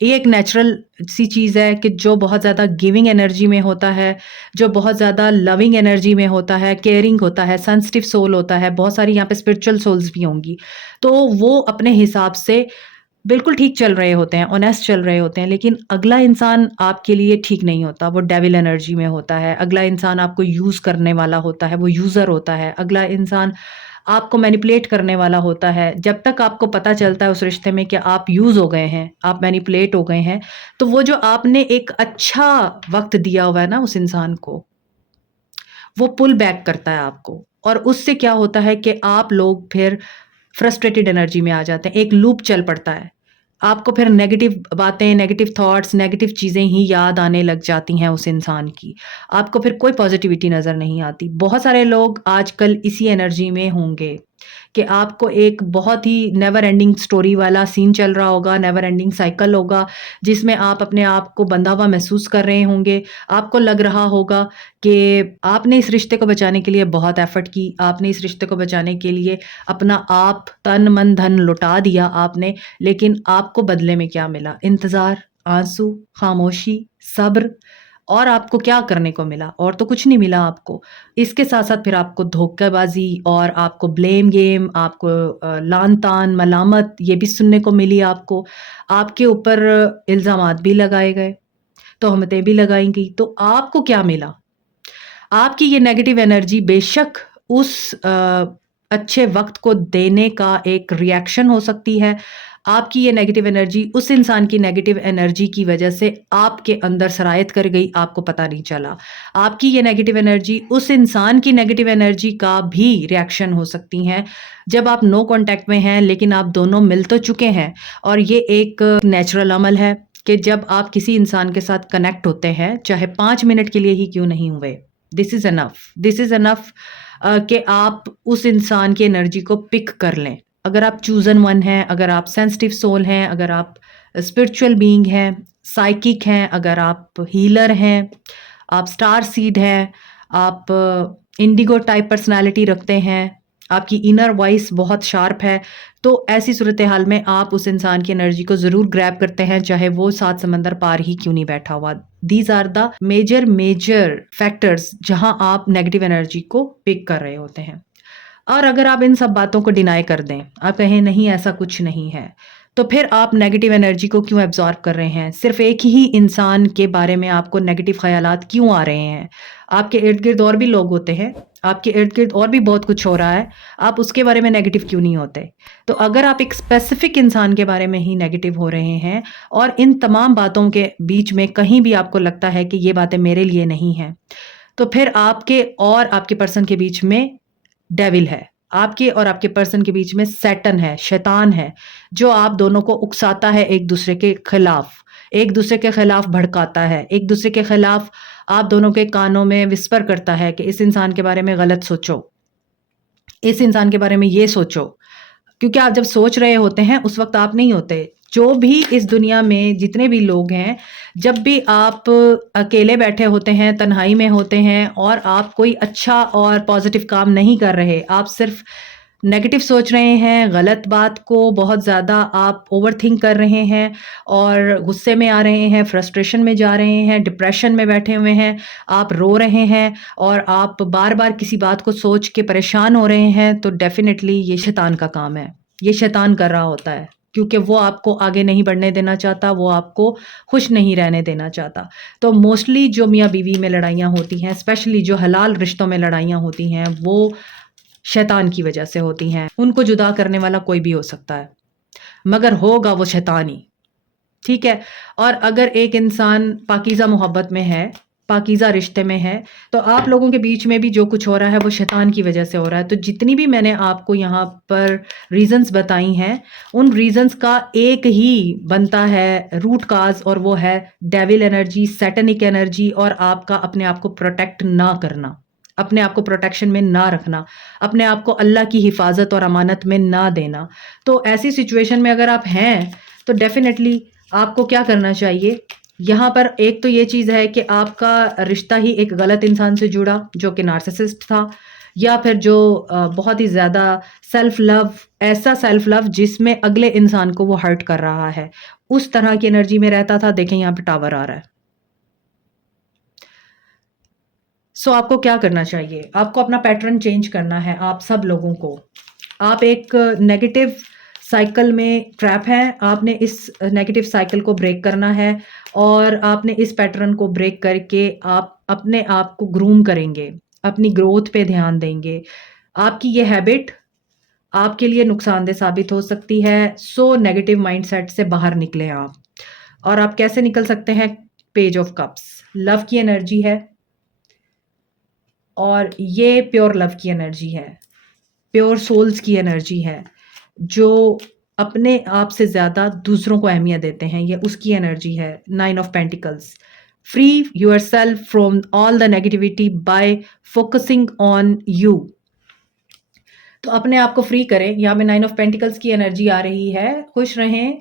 یہ ایک نیچرل سی چیز ہے کہ جو بہت زیادہ گیونگ انرجی میں ہوتا ہے، جو بہت زیادہ لونگ انرجی میں ہوتا ہے، کیئرنگ ہوتا ہے، سینسٹیو سول ہوتا ہے، بہت ساری یہاں پہ اسپرچل سولز بھی ہوں گی، تو وہ اپنے حساب سے بالکل ٹھیک چل رہے ہوتے ہیں، آنیسٹ چل رہے ہوتے ہیں، لیکن اگلا انسان آپ کے لیے ٹھیک نہیں ہوتا، وہ ڈیول انرجی میں ہوتا ہے، اگلا انسان آپ کو یوز کرنے والا ہوتا ہے، وہ یوزر ہوتا ہے، اگلا انسان آپ کو مینیپولیٹ کرنے والا ہوتا ہے۔ جب تک آپ کو پتہ چلتا ہے اس رشتے میں کہ آپ یوز ہو گئے ہیں، آپ مینیپولیٹ ہو گئے ہیں، تو وہ جو آپ نے ایک اچھا وقت دیا ہوا ہے نا اس انسان کو، وہ پل بیک کرتا ہے آپ کو، اور اس سے کیا ہوتا ہے کہ آپ لوگ پھر فرسٹریٹڈ انرجی میں آ جاتے ہیں، ایک لوپ چل پڑتا ہے، آپ کو پھر نیگیٹو باتیں، نیگیٹو تھاٹس، نیگیٹو چیزیں ہی یاد آنے لگ جاتی ہیں اس انسان کی، آپ کو پھر کوئی پازیٹیوٹی نظر نہیں آتی۔ بہت سارے لوگ آج کل اسی انرجی میں ہوں گے کہ آپ کو ایک بہت ہی نیور اینڈنگ سٹوری والا سین چل رہا ہوگا، نیور اینڈنگ سائیکل ہوگا، جس میں آپ اپنے آپ کو بندھا ہوا محسوس کر رہے ہوں گے، آپ کو لگ رہا ہوگا کہ آپ نے اس رشتے کو بچانے کے لیے بہت ایفرٹ کی، آپ نے اس رشتے کو بچانے کے لیے اپنا آپ تن من دھن لٹا دیا آپ نے، لیکن آپ کو بدلے میں کیا ملا؟ انتظار، آنسو، خاموشی، صبر، اور آپ کو کیا کرنے کو ملا؟ اور تو کچھ نہیں ملا آپ کو۔ اس کے ساتھ ساتھ پھر آپ کو دھوکہ بازی اور آپ کو بلیم گیم، آپ کو لان تان ملامت یہ بھی سننے کو ملی، آپ کے اوپر الزامات بھی لگائے گئے، تہمتیں بھی لگائیں گئی، تو آپ کو کیا ملا؟ آپ کی یہ نیگیٹو انرجی بے شک اس اچھے وقت کو دینے کا ایک ریئیکشن ہو سکتی ہے، آپ کی یہ نیگیٹو انرجی اس انسان کی نیگیٹو انرجی کی وجہ سے آپ کے اندر سرایت کر گئی، آپ کو پتہ نہیں چلا، آپ کی یہ نیگیٹو انرجی اس انسان کی نیگیٹو انرجی کا بھی ریئیکشن ہو سکتی ہیں، جب آپ نو کانٹیکٹ میں ہیں لیکن آپ دونوں مل تو چکے ہیں، اور یہ ایک نیچرل عمل ہے کہ جب آپ کسی انسان کے ساتھ کنیکٹ ہوتے ہیں، چاہے 5 منٹ کے لیے ہی کیوں نہیں ہوئے، دس از انف کہ آپ اس انسان کی انرجی کو پک کر لیں۔ اگر آپ چوزن ون ہیں، اگر آپ سینسٹیو سول ہیں، اگر آپ اسپرچل بینگ ہیں، سائیکک ہیں، اگر آپ ہیلر ہیں، آپ سٹار سیڈ ہیں، آپ انڈیگو ٹائپ پرسنالٹی رکھتے ہیں، آپ کی انر وائس بہت شارپ ہے، تو ایسی صورتحال میں آپ اس انسان کی انرجی کو ضرور گریب کرتے ہیں، چاہے وہ 7 سمندر پار ہی کیوں نہیں بیٹھا ہوا۔ These are the major factors جہاں آپ نیگیٹو انرجی کو پک کر رہے ہوتے ہیں۔ اور اگر آپ ان سب باتوں کو ڈینائی کر دیں، آپ کہیں نہیں ایسا کچھ نہیں ہے، تو پھر آپ نیگیٹو انرجی کو کیوں ایبزارب کر رہے ہیں؟ صرف ایک ہی انسان کے بارے میں آپ کو نیگیٹو خیالات کیوں آ رہے ہیں؟ آپ کے ارد گرد اور بھی لوگ ہوتے ہیں، آپ کے ارد گرد اور بھی بہت کچھ ہو رہا ہے، آپ اس کے بارے میں نیگیٹو کیوں نہیں ہوتے؟ تو اگر آپ ایک اسپیسیفک انسان کے بارے میں ہی نیگیٹو ہو رہے ہیں اور ان تمام باتوں کے بیچ میں کہیں بھی آپ کو لگتا ہے کہ یہ باتیں میرے لیے نہیں ہیں، تو پھر آپ کے اور آپ کے پرسن کے بیچ میں ڈیول ہے، آپ کے اور آپ کے پرسن کے بیچ میں سیٹن ہے، شیطان ہے، جو آپ دونوں کو اکساتا ہے ایک دوسرے کے خلاف بھڑکاتا ہے، ایک دوسرے کے خلاف آپ دونوں کے کانوں میں وسپر کرتا ہے کہ اس انسان کے بارے میں غلط سوچو، اس انسان کے بارے میں یہ سوچو، کیونکہ آپ جب سوچ رہے ہوتے ہیں اس وقت آپ نہیں ہوتے۔ جو بھی اس دنیا میں جتنے بھی لوگ ہیں، جب بھی آپ اکیلے بیٹھے ہوتے ہیں، تنہائی میں ہوتے ہیں، اور آپ کوئی اچھا اور پازیٹیو کام نہیں کر رہے، آپ صرف نیگیٹو سوچ رہے ہیں، غلط بات کو بہت زیادہ آپ اوور تھنک کر رہے ہیں، اور غصے میں آ رہے ہیں، فرسٹریشن میں جا رہے ہیں، ڈپریشن میں بیٹھے ہوئے ہیں، آپ رو رہے ہیں، اور آپ بار بار کسی بات کو سوچ کے پریشان ہو رہے ہیں، تو ڈیفینیٹلی یہ شیطان کا کام ہے، یہ شیطان کر رہا ہوتا ہے، کیونکہ وہ آپ کو آگے نہیں بڑھنے دینا چاہتا، وہ آپ کو خوش نہیں رہنے دینا چاہتا۔ تو موسٹلی جو میاں بیوی میں لڑائیاں ہوتی ہیں، اسپیشلی جو حلال رشتوں میں لڑائیاں ہوتی ہیں، وہ شیطان کی وجہ سے ہوتی ہیں۔ ان کو جدا کرنے والا کوئی بھی ہو سکتا ہے، مگر ہوگا وہ شیطان ہی، ٹھیک ہے؟ اور اگر ایک انسان پاکیزہ محبت میں ہے، پاکیزہ رشتے میں ہے، تو آپ لوگوں کے بیچ میں بھی جو کچھ ہو رہا ہے وہ شیطان کی وجہ سے ہو رہا ہے۔ تو جتنی بھی میں نے آپ کو یہاں پر ریزنز بتائی ہیں، ان ریزنز کا ایک ہی بنتا ہے روٹ کاز، اور وہ ہے ڈیول انرجی، سیٹنک انرجی، اور آپ کا اپنے آپ کو پروٹیکٹ نہ کرنا، اپنے آپ کو پروٹیکشن میں نہ رکھنا، اپنے آپ کو اللہ کی حفاظت اور امانت میں نہ دینا۔ تو ایسی سچویشن میں اگر آپ ہیں تو ڈیفینیٹلی آپ کو کیا کرنا چاہیے؟ یہاں پر ایک تو یہ چیز ہے کہ آپ کا رشتہ ہی ایک غلط انسان سے جڑا جو کہ نارسسسٹ تھا، یا پھر جو بہت ہی زیادہ سیلف لو، ایسا سیلف لو جس میں اگلے انسان کو وہ ہرٹ کر رہا ہے، اس طرح کی انرجی میں رہتا تھا. دیکھیں یہاں پہ ٹاور آ رہا ہے. سو آپ کو کیا کرنا چاہیے؟ آپ کو اپنا پیٹرن چینج کرنا ہے. آپ سب لوگوں کو، آپ ایک نیگیٹو سائیکل میں ٹریپ ہیں. آپ نے اس نیگیٹو سائیکل کو بریک کرنا ہے، اور آپ نے اس پیٹرن کو بریک کر کے آپ اپنے آپ کو گروم کریں گے، اپنی گروتھ پہ دھیان دیں گے. آپ کی یہ ہیبٹ آپ کے لیے نقصان دہ ثابت ہو سکتی ہے. سو نیگیٹو مائنڈ سیٹ سے باہر نکلیں آپ. اور آپ کیسے نکل سکتے ہیں؟ پیج آف کپس لو کی انرجی ہے، اور یہ پیور لو کی انرجی ہے، پیور سولز کی انرجی ہے، جو اپنے آپ سے زیادہ دوسروں کو اہمیت دیتے ہیں. یہ اس کی انرجی ہے. 9 of pentacles. Free yourself from all the negativity by focusing on you. تو اپنے آپ کو فری کریں. یہاں پہ 9 آف پینٹیکلز کی انرجی آ رہی ہے. خوش رہیں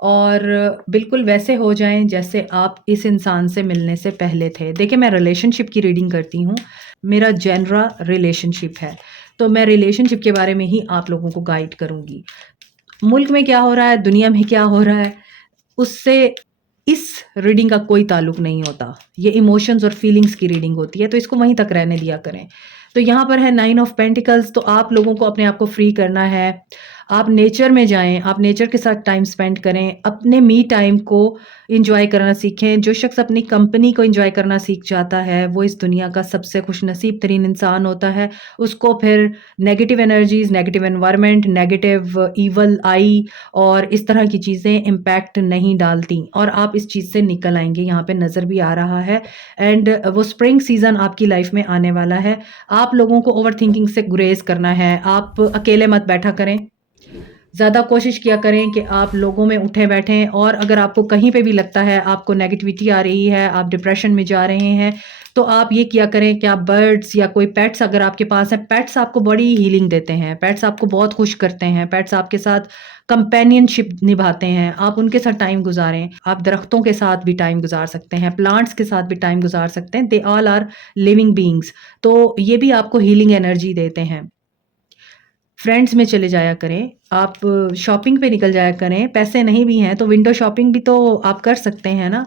اور بالکل ویسے ہو جائیں جیسے آپ اس انسان سے ملنے سے پہلے تھے. دیکھیں میں ریلیشن شپ کی ریڈنگ کرتی ہوں. میرا جنرا ریلیشن شپ ہے، تو میں ریلیشن شپ کے بارے میں ہی آپ لوگوں کو گائیڈ کروں گی. ملک میں کیا ہو رہا ہے، دنیا میں کیا ہو رہا ہے، اس سے اس ریڈنگ کا کوئی تعلق نہیں ہوتا. یہ ایموشنز اور فیلنگز کی ریڈنگ ہوتی ہے، تو اس کو وہیں تک رہنے دیا کریں. تو یہاں پر ہے 9 آف پینٹیکلز. تو آپ لوگوں کو اپنے آپ کو فری کرنا ہے. آپ نیچر میں جائیں، آپ نیچر کے ساتھ ٹائم سپینڈ کریں، اپنے می ٹائم کو انجوائے کرنا سیکھیں. جو شخص اپنی کمپنی کو انجوائے کرنا سیکھ جاتا ہے وہ اس دنیا کا سب سے خوش نصیب ترین انسان ہوتا ہے. اس کو پھر negative energies, negative environment, negative evil eye اور اس طرح کی چیزیں امپیکٹ نہیں ڈالتی، اور آپ اس چیز سے نکل آئیں گے. یہاں پہ نظر بھی آ رہا ہے. اینڈ وہ اسپرنگ سیزن آپ کی لائف میں آنے والا ہے. آپ لوگوں کو اوور تھنکنگ سے گریز کرنا ہے. آپ اکیلے مت بیٹھا کریں، زیادہ کوشش کیا کریں کہ آپ لوگوں میں اٹھے بیٹھیں. اور اگر آپ کو کہیں پہ بھی لگتا ہے آپ کو نیگیٹیوٹی آ رہی ہے، آپ ڈپریشن میں جا رہے ہیں، تو آپ یہ کیا کریں کہ آپ برڈس یا کوئی پیٹس اگر آپ کے پاس ہیں، پیٹس آپ کو بڑی ہیلنگ دیتے ہیں، پیٹس آپ کو بہت خوش کرتے ہیں، پیٹس آپ کے ساتھ کمپینین شپ نبھاتے ہیں. آپ ان کے ساتھ ٹائم گزاریں. آپ درختوں کے ساتھ بھی ٹائم گزار سکتے ہیں، پلانٹس کے ساتھ بھی ٹائم گزار سکتے ہیں. دے آل آر لیونگ بینگس. تو یہ بھی آپ کو ہیلنگ انرجی دیتے ہیں. فرینڈس میں چلے جایا کریں، آپ شاپنگ پہ نکل جایا کریں. پیسے نہیں بھی ہیں تو ونڈو شاپنگ بھی تو آپ کر سکتے ہیں نا.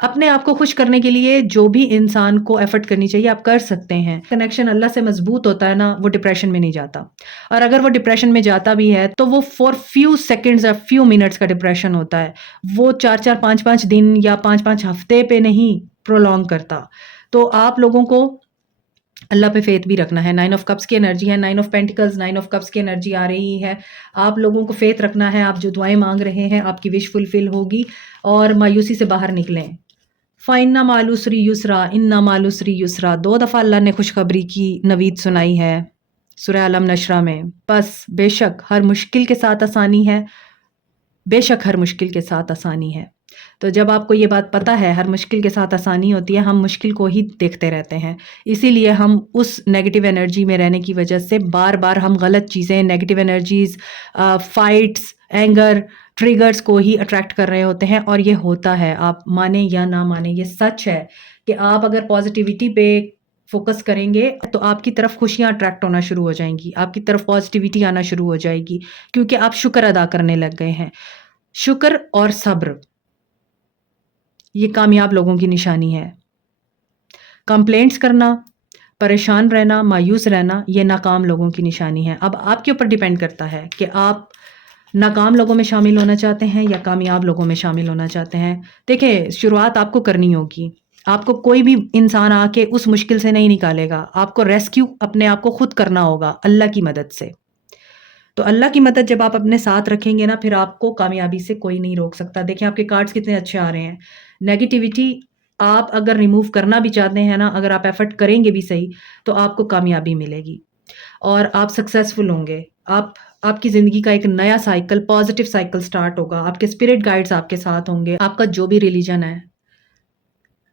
اپنے آپ کو خوش کرنے کے لیے جو بھی انسان کو ایفرٹ کرنی چاہیے آپ کر سکتے ہیں. کنیکشن اللہ سے مضبوط ہوتا ہے نا، وہ ڈپریشن میں نہیں جاتا. اور اگر وہ ڈپریشن میں جاتا بھی ہے تو وہ فار فیو سیکنڈز یا فیو منٹس کا ڈپریشن ہوتا ہے. وہ 4 5 دن یا 5 ہفتے پہ نہیں پرولونگ کرتا. تو آپ لوگوں کو اللہ پہ فیتھ بھی رکھنا ہے. 9 آف کپس کی انرجی ہے. 9 آف پینٹیکلز، 9 آف کپس کی انرجی آ رہی ہے. آپ لوگوں کو فیتھ رکھنا ہے. آپ جو دعائیں مانگ رہے ہیں آپ کی وش فلفل ہوگی، اور مایوسی سے باہر نکلیں. فَإِنَّ مَعَ الْعُسْرِ يُسْرًا إِنَّ مَعَ الْعُسْرِ يُسْرًا. 2 دفعہ اللہ نے خوشخبری کی نوید سنائی ہے سورہ علم نشرہ میں. بس بے شک ہر مشکل کے ساتھ آسانی ہے، بے شک ہر مشکل کے ساتھ آسانی ہے. تو جب آپ کو یہ بات پتہ ہے ہر مشکل کے ساتھ آسانی ہوتی ہے، ہم مشکل کو ہی دیکھتے رہتے ہیں. اسی لیے ہم اس نیگیٹو انرجی میں رہنے کی وجہ سے بار بار ہم غلط چیزیں، negative energies, fights, anger, triggers کو ہی اٹریکٹ کر رہے ہوتے ہیں. اور یہ ہوتا ہے، آپ مانیں یا نہ مانیں، یہ سچ ہے کہ آپ اگر پازیٹیوٹی پہ فوکس کریں گے تو آپ کی طرف خوشیاں اٹریکٹ ہونا شروع ہو جائیں گی، آپ کی طرف پازیٹیوٹی آنا شروع ہو جائے گی، کیونکہ آپ شکر ادا کرنے لگ گئے ہیں. شکر اور صبر یہ کامیاب لوگوں کی نشانی ہے. کمپلینٹس کرنا، پریشان رہنا، مایوس رہنا یہ ناکام لوگوں کی نشانی ہے. اب آپ کے اوپر ڈیپینڈ کرتا ہے کہ آپ ناکام لوگوں میں شامل ہونا چاہتے ہیں یا کامیاب لوگوں میں شامل ہونا چاہتے ہیں. دیکھیں شروعات آپ کو کرنی ہوگی. آپ کو کوئی بھی انسان آ کے اس مشکل سے نہیں نکالے گا. آپ کو ریسکیو اپنے آپ کو خود کرنا ہوگا اللہ کی مدد سے. تو اللہ کی مدد جب آپ اپنے ساتھ رکھیں گے نا، پھر آپ کو کامیابی سے کوئی نہیں روک سکتا. دیکھیں آپ کے کارڈز کتنے اچھے آ رہے ہیں. نیگیٹیوٹی آپ اگر ریموو کرنا بھی چاہتے ہیں نا، اگر آپ ایفرٹ کریں گے بھی صحیح، تو آپ کو کامیابی ملے گی اور آپ سکسیزفل ہوں گے. آپ کی زندگی کا ایک نیا سائیکل، پازیٹیو سائیکل سٹارٹ ہوگا. آپ کے اسپرٹ گائیڈز آپ کے ساتھ ہوں گے. آپ کا جو بھی ریلیجن ہے،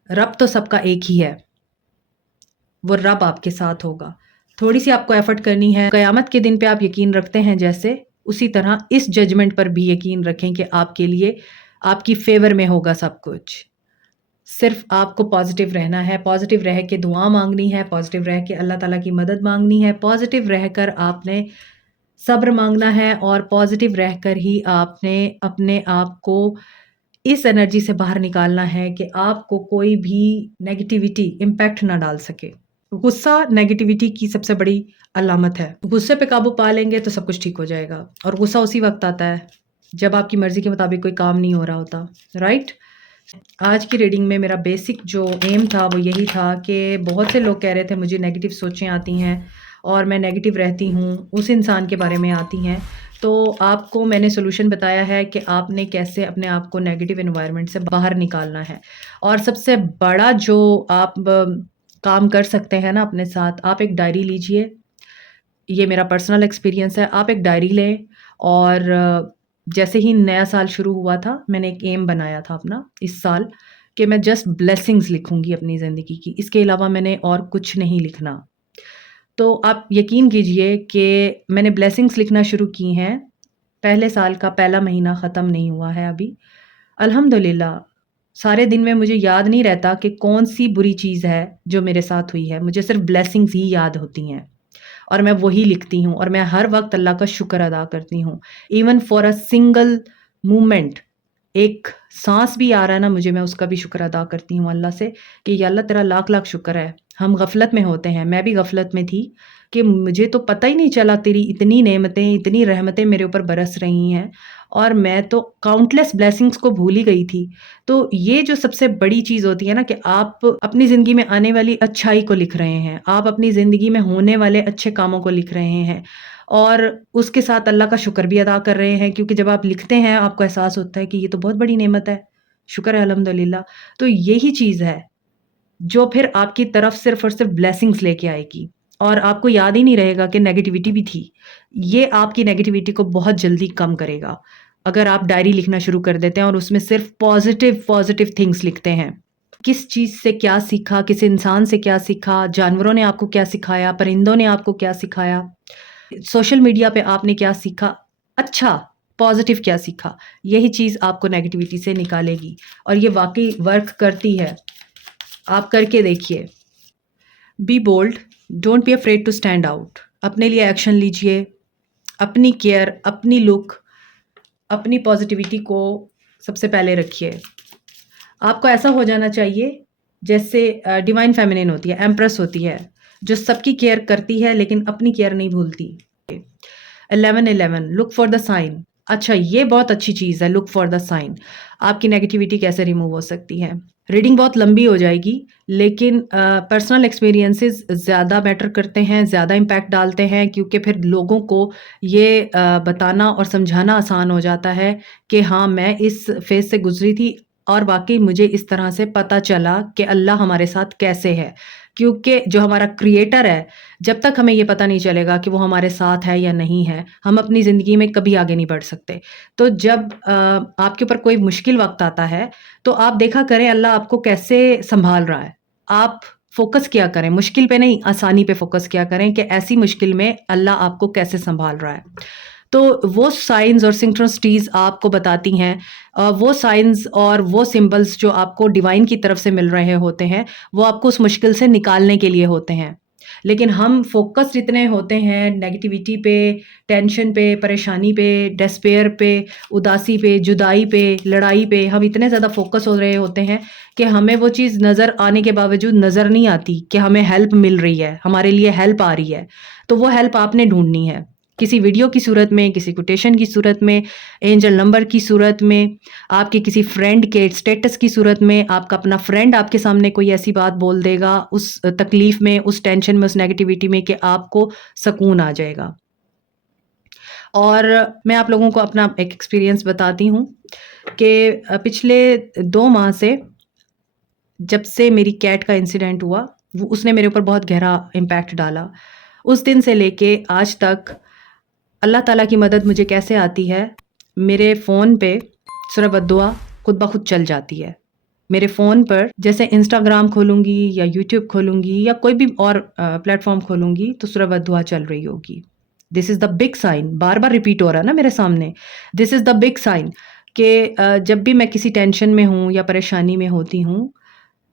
رب تو سب کا ایک ہی ہے، وہ رب آپ کے ساتھ ہوگا. تھوڑی سی آپ کو ایفرٹ کرنی ہے. قیامت کے دن پہ آپ یقین رکھتے ہیں جیسے، اسی طرح اس ججمنٹ پر بھی یقین رکھیں کہ آپ کے لیے آپ کی فیور میں ہوگا سب کچھ. صرف آپ کو پازیٹیو رہنا ہے، پازیٹیو رہ کے دعا مانگنی ہے، پازیٹیو رہ کے اللہ تعالیٰ کی مدد مانگنی ہے، پازیٹیو رہ کر آپ نے صبر مانگنا ہے، اور پازیٹیو رہ کر ہی آپ نے اپنے آپ کو اس انرجی سے باہر نکالنا ہے کہ آپ کو کوئی بھی نیگیٹیوٹی امپیکٹ نہ ڈال سکے۔ غصہ نیگیٹیوٹی کی سب سے بڑی علامت ہے۔ غصے پہ قابو پا لیں گے تو سب کچھ ٹھیک ہو جائے گا، اور غصہ اسی وقت آتا ہے جب آپ کی مرضی کے مطابق کوئی کام نہیں ہو رہا ہوتا، رائٹ؟ آج کی ریڈنگ میں میرا بیسک جو ایم تھا وہ یہی تھا کہ بہت سے لوگ کہہ رہے تھے مجھے نیگیٹو سوچیں آتی ہیں اور میں نیگیٹو رہتی ہوں، اس انسان کے بارے میں آتی ہیں، تو آپ کو میں نے سولوشن بتایا ہے کہ آپ نے کیسے اپنے آپ کو نیگیٹو انوائرمنٹ سے باہر نکالنا ہے۔ اور سب سے بڑا جو آپ کام کر سکتے ہیں نا اپنے ساتھ، آپ ایک ڈائری لیجئے، یہ میرا پرسنل ایکسپیرینس ہے، آپ ایک ڈائری لیں، اور جیسے ہی نیا سال شروع ہوا تھا میں نے ایک ایم بنایا تھا اپنا اس سال کہ میں جسٹ بلیسنگز لکھوں گی اپنی زندگی کی، اس کے علاوہ میں نے اور کچھ نہیں لکھنا۔ تو آپ یقین کیجئے کہ میں نے بلیسنگز لکھنا شروع کی ہیں، پہلے سال کا پہلا مہینہ ختم نہیں ہوا ہے ابھی، الحمدللہ سارے دن میں مجھے یاد نہیں رہتا کہ کون سی بری چیز ہے جو میرے ساتھ ہوئی ہے، مجھے صرف بلیسنگز ہی یاد ہوتی ہیں، اور میں وہی لکھتی ہوں، اور میں ہر وقت اللہ کا شکر ادا کرتی ہوں، even for a single moment, ایک سانس بھی آ رہا ہے نا مجھے، میں اس کا بھی شکر ادا کرتی ہوں اللہ سے کہ یا اللہ تیرا لاکھ لاکھ شکر ہے۔ ہم غفلت میں ہوتے ہیں، میں بھی غفلت میں تھی کہ مجھے تو پتہ ہی نہیں چلا تیری اتنی نعمتیں، اتنی رحمتیں میرے اوپر برس رہی ہیں، اور میں تو کاؤنٹلیس بلیسنگز کو بھول ہی گئی تھی۔ تو یہ جو سب سے بڑی چیز ہوتی ہے نا کہ آپ اپنی زندگی میں آنے والی اچھائی کو لکھ رہے ہیں، آپ اپنی زندگی میں ہونے والے اچھے کاموں کو لکھ رہے ہیں، اور اس کے ساتھ اللہ کا شکر بھی ادا کر رہے ہیں، کیونکہ جب آپ لکھتے ہیں آپ کو احساس ہوتا ہے کہ یہ تو بہت بڑی نعمت ہے، شکر ہے الحمدللہ۔ تو یہی چیز ہے جو پھر آپ کی طرف صرف اور صرف بلیسنگز لے کے آئے گی، اور آپ کو یاد ہی نہیں رہے گا کہ نیگیٹیوٹی بھی تھی۔ یہ آپ کی نیگیٹیوٹی کو بہت جلدی کم کرے گا اگر آپ ڈائری لکھنا شروع کر دیتے ہیں اور اس میں صرف پازیٹیو تھنگس لکھتے ہیں۔ کس چیز سے کیا سیکھا، کس انسان سے کیا سیکھا، جانوروں نے آپ کو کیا سکھایا، پرندوں نے آپ کو کیا سکھایا، سوشل میڈیا پہ آپ نے کیا سیکھا، اچھا پازیٹیو کیا سیکھا، یہی چیز آپ کو نیگیٹیوٹی سے نکالے گی، اور یہ واقعی ورک کرتی ہے، آپ کر کے دیکھیے۔ Be bold, don't be afraid to stand out, اپنے لیے ایکشن لیجئے، اپنی کیئر، اپنی لک، اپنی پازیٹیوٹی کو سب سے پہلے رکھیے۔ آپ کو ایسا ہو جانا چاہیے جیسے ڈیوائن فیمنین ہوتی ہے، ایمپریس ہوتی ہے، جو سب کی کیئر کرتی ہے لیکن اپنی کیئر نہیں بھولتی۔ 11 لک فار دا سائن، اچھا یہ بہت اچھی چیز ہے، لک فار دا سائن۔ آپ کی نیگیٹیوٹی کیسے ریموو ہو سکتی ہے؟ ریڈنگ بہت لمبی ہو جائے گی، لیکن پرسنل ایکسپیرینسز زیادہ میٹر کرتے ہیں، زیادہ امپیکٹ ڈالتے ہیں، کیونکہ پھر لوگوں کو یہ بتانا اور سمجھانا آسان ہو جاتا ہے کہ ہاں میں اس فیز سے گزری تھی، اور واقعی مجھے اس طرح سے پتہ چلا کہ اللہ ہمارے ساتھ کیسے ہے، کیونکہ جو ہمارا کریٹر ہے، جب تک ہمیں یہ پتہ نہیں چلے گا کہ وہ ہمارے ساتھ ہے یا نہیں ہے، ہم اپنی زندگی میں کبھی آگے نہیں بڑھ سکتے۔ تو جب آپ کے اوپر کوئی مشکل وقت آتا ہے تو آپ دیکھا کریں اللہ آپ کو کیسے سنبھال رہا ہے، آپ فوکس کیا کریں، مشکل پہ نہیں آسانی پہ فوکس کیا کریں کہ ایسی مشکل میں اللہ آپ کو کیسے سنبھال رہا ہے۔ تو وہ سائنز اور سنکرونسٹیز آپ کو بتاتی ہیں، وہ سائنز اور وہ سمبلز جو آپ کو ڈیوائن کی طرف سے مل رہے ہوتے ہیں، وہ آپ کو اس مشکل سے نکالنے کے لیے ہوتے ہیں۔ لیکن ہم فوکس اتنے ہوتے ہیں نیگیٹیوٹی پہ، ٹینشن پہ، پریشانی پہ، ڈسپیئر پہ، اداسی پہ، جدائی پہ، لڑائی پہ، ہم اتنے زیادہ فوکس ہو رہے ہوتے ہیں کہ ہمیں وہ چیز نظر آنے کے باوجود نظر نہیں آتی کہ ہمیں ہیلپ مل رہی ہے، ہمارے لیے ہیلپ آ رہی ہے۔ تو وہ ہیلپ آپ نے ڈھونڈنی ہے، کسی ویڈیو کی صورت میں، کسی کوٹیشن کی صورت میں، اینجل نمبر کی صورت میں، آپ کے کسی فرینڈ کے اسٹیٹس کی صورت میں، آپ کا اپنا فرینڈ آپ کے سامنے کوئی ایسی بات بول دے گا اس تکلیف میں، اس ٹینشن میں، اس نیگیٹیوٹی میں کہ آپ کو سکون آ جائے گا۔ اور میں آپ لوگوں کو اپنا ایک ایکسپیرینس بتاتی ہوں کہ پچھلے 2 ماہ سے جب سے میری کیٹ کا انسیڈنٹ ہوا، اس نے میرے اوپر بہت گہرا امپیکٹ ڈالا۔ اس دن سے لے کے آج تک اللہ تعالیٰ کی مدد مجھے کیسے آتی ہے، میرے فون پہ سورہ والدعا خود بخود چل جاتی ہے۔ میرے فون پر جیسے انسٹاگرام کھولوں گی یا یوٹیوب کھولوں گی یا کوئی بھی اور پلیٹ فارم کھولوں گی تو سورہ والدعا چل رہی ہوگی۔ This is the big sign, بار بار ریپیٹ ہو رہا ہے نا میرے سامنے، دس از دا بگ سائن کہ جب بھی میں کسی ٹینشن میں ہوں یا پریشانی میں ہوتی ہوں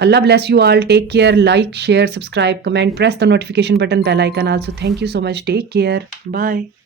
Allah bless you all. Take care. Like, share, subscribe, comment, press the notification button, bell icon also. Thank you so much. Take care. Bye.